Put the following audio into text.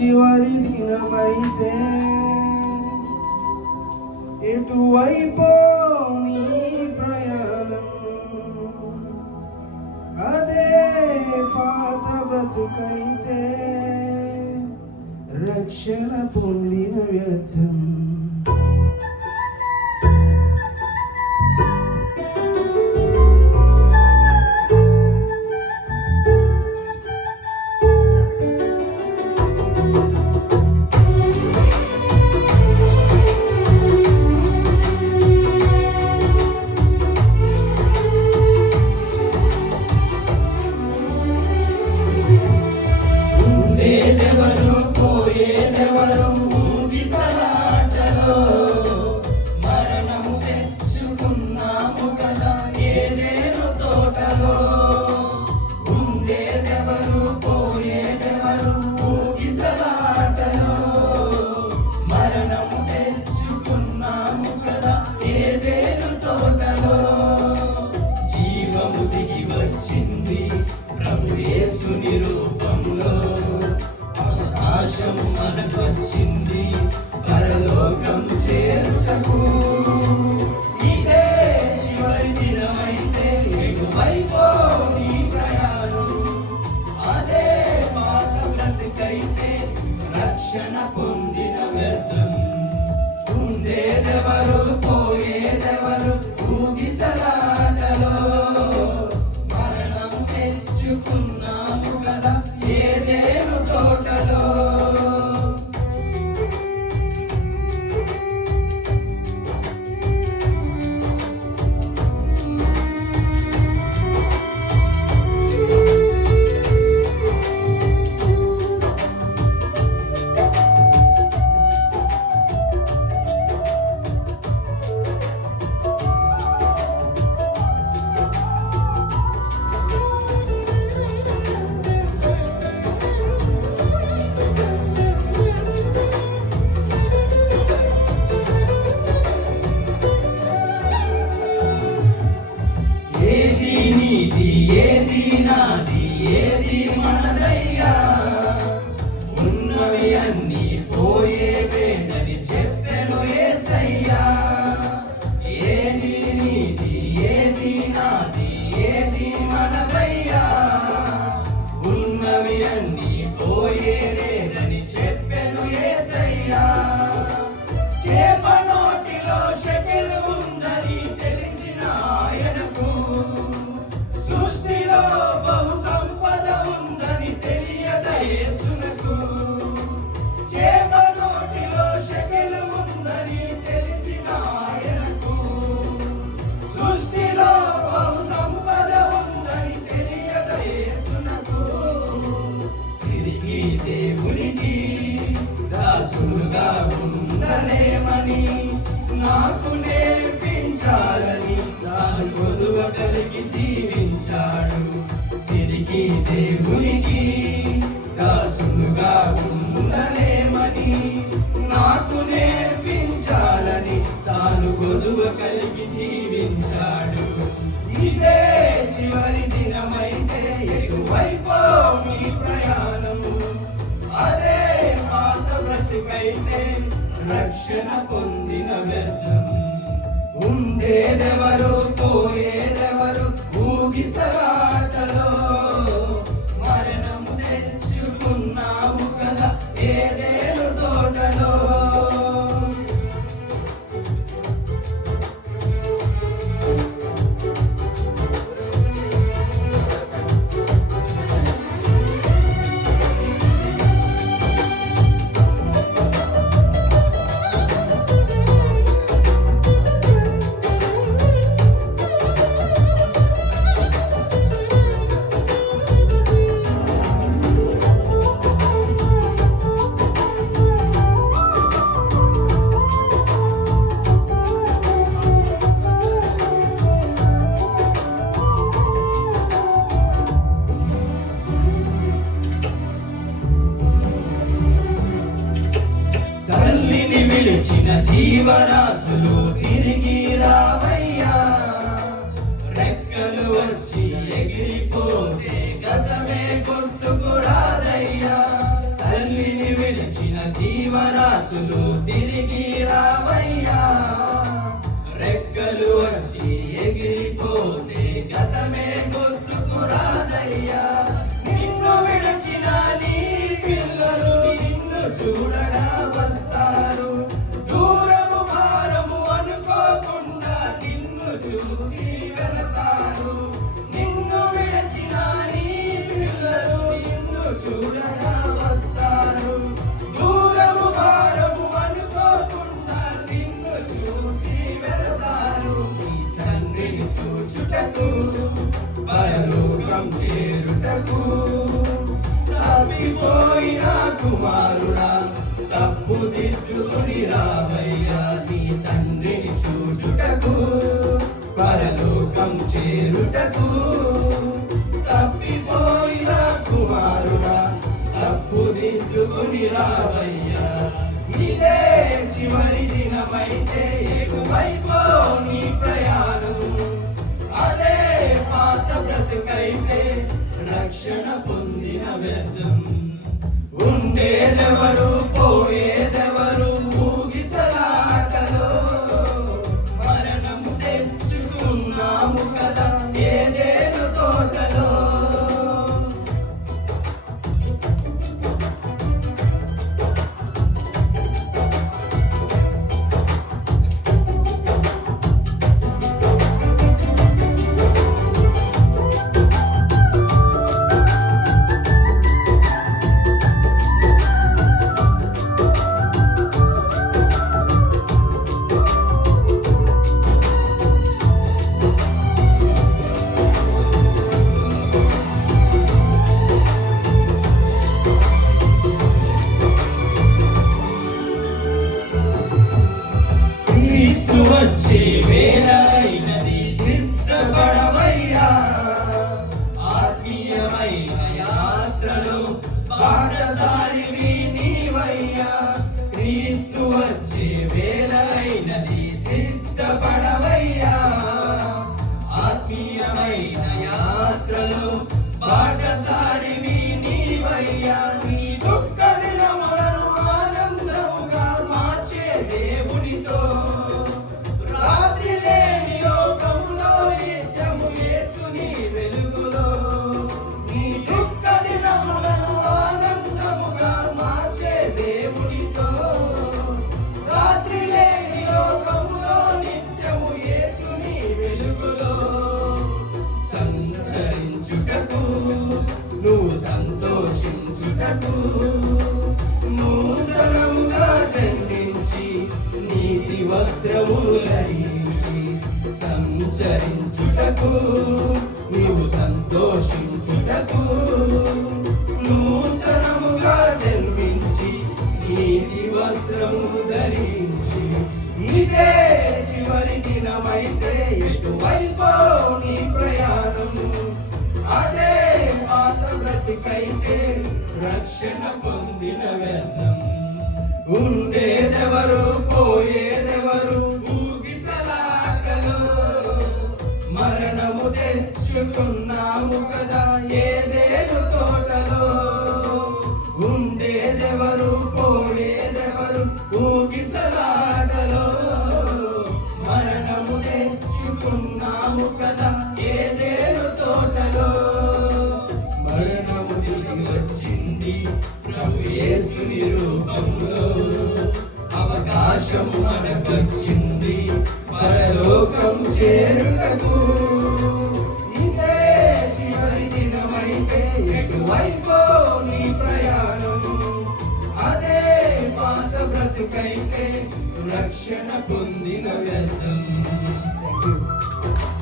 చివరి దినమైతే ఎటువైపో నీ ప్రయాణం? అదే పాత బ్రతుకైతే రక్షణ పొందిన వ్యర్థం. రక్షణ God. ఉండలేమని నాకు నేర్పించాలని దాని కొదువ కలిగి జీవించాడు. సిరికి దే రక్షణ పొందిన వ్యర్థం ఉండేదెవరు పోయేదెవరు ఊగిసలాటలో జీవరాశులు తిరిగి రావయ్యా. రెక్కలు వచ్చి ఎగిరిపోతే గతమే గుర్తుకు తల్లిని విడిచిన జీవరాశులు తిరిగి రావయ్యా. చెంతకు తప్పిపోయిన కుమారుడా తప్పు దిద్దుకుని రావయ్యా నీ తండ్రిని చూచుటకు పరలోకం చేరుటకు. తప్పిపోయిన కుమారుడా తప్పు దిద్దుకుని రావయ్యా ఇదే చివరి దినమైతే రక్షణ పొందిన వ్యర్థం TV. చెట్టుకు నూతనముగా జన్మించి నీతి వస్త్రము ధరించి సంచరించుటకు నీవు సంతోషి ఊగిసలాటలో మరణము తెచ్చుకున్నాము కదా ఏదేరు తోటలో? మరణము దిగి వచ్చింది ప్రవేశుని రూపంలో అవకాశము మనకొచ్చింది పరలోకం చేరుటకు. Production of Boom.